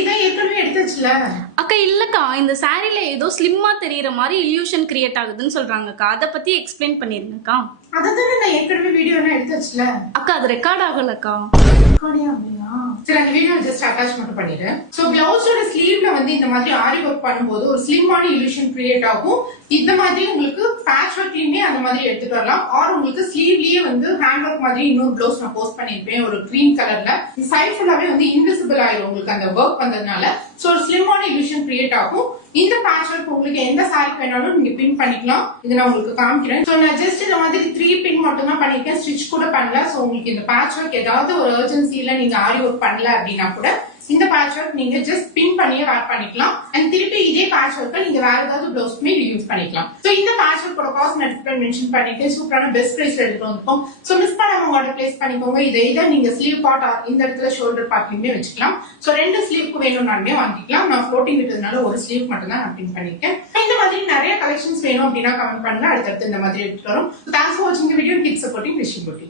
இதான் ஏற்கனவே எடுத்துச்சுல அக்கா. இல்லக்கா, இந்த சாரில ஏதோ ஸ்லிம்மா தெரியற மாதிரி இல்யூஷன் கிரியேட் ஆகுதுன்னு சொல்றாங்கக்கா. அத பத்தி எக்ஸ்பிளைன் பண்ணிருங்கக்கா. அததானே நான் ஏற்கனவே வீடியோ எல்லாம் எடுத்துச்சுல அக்கா. அது ரெக்கார்ட் ஆகலக்கா. சரி, அந்த வீடியோ ஜஸ்ட் அட்டாச் மட்டும் பண்ணிடு. சோ பிளவுஸோட ஸ்லீவ்ல வந்து இந்த மாதிரி ஆரி ஒர்க் பண்ணும்போது ஒரு ஸ்லிம்மான இல்யூஷன் கிரியேட் ஆகும். இந்த மாதிரி உங்களுக்கு பேட்ச் ஒர்க்லயுமே அந்த மாதிரி எடுத்துட்டு வரலாம். ஆர் உங்களுக்கு ஸ்லீவ்லயே வந்து ஹேண்ட் ஒர்க் மாதிரி இன்னொரு பிளவுஸ் நான் போஸ்ட் பண்ணிருப்பேன் ஒரு கிரீன் கலர்ல. சைட் ஃபுல்லாவே வந்து இன்விசிபிள் ஆயிரும் உங்களுக்கு அந்த ஒர்க் வந்ததுனால. சோ ஒரு ஸ்லிம்மான இல்யூஷன் கிரியேட் ஆகும். இந்த பேட்ச் ஒர்க் உங்களுக்கு எந்த சாரி வேணாலும் நீங்க பின் பண்ணிக்கலாம். இது நான் உங்களுக்கு காமிக்கிறேன். சோ நான் ஜஸ்ட் இந்த மாதிரி 3 பின் மட்டும் தான் பண்ணிருக்கேன், ஸ்டிச் கூட பண்ணல. சோ உங்களுக்கு இந்த பேட்ச் ஒர்க் ஏதாவது ஒரு அர்ஜென்சில நீங்க ஆரி ஒர்க் பண்ணல அப்படின்னா கூட இந்த பேட்ச் ஒர்க் நீங்க ஜஸ்ட் பின் பண்ணியே வேர் பண்ணிக்கலாம். அண்ட் திருப்பி இதே பேட்ச் ஒர்க்கை நீங்க வேற ஏதாவது பிளவுஸ்க்குமே யூஸ் பண்ணிக்கலாம். சோ இந்த பேட்ச் ஒர்க்கோட காஸ்ட் நான் டிஸ்பிளே மென்ஷன் பண்ணிருக்கேன். சூப்பரான பெஸ்ட் பிரைஸ்ல எடுத்து வந்துருக்கோம். சோ மிஸ் பண்ணாம உங்க ஆர்டர் பிளேஸ் பண்ணிக்கோங்க. இதை நீங்க ஸ்லீவ் பார்ட் இந்த இடத்துல ஷோல்டர் பார்ட்லயுமே வச்சுக்கலாம். சோ 2 ஸ்லீவ்க்கு வேணும்னாலுமே வாங்கிக்கலாம். நான் ஃப்ளோட்டிங் விட்டதுனால ஒரு ஸ்லீவ் மட்டும் தான் நான் பின் பண்ணிருக்கேன். இந்த மாதிரி நிறைய கலெக்ஷன்ஸ் வேணும் அப்படின்னா கமெண்ட் பண்ணுங்க. அடுத்தடுத்து இந்த மாதிரி எடுத்துட்டு வரும். தேங்க்ஸ் ஃபார் வாட்சிங் the video. Keep supporting wish you beauty.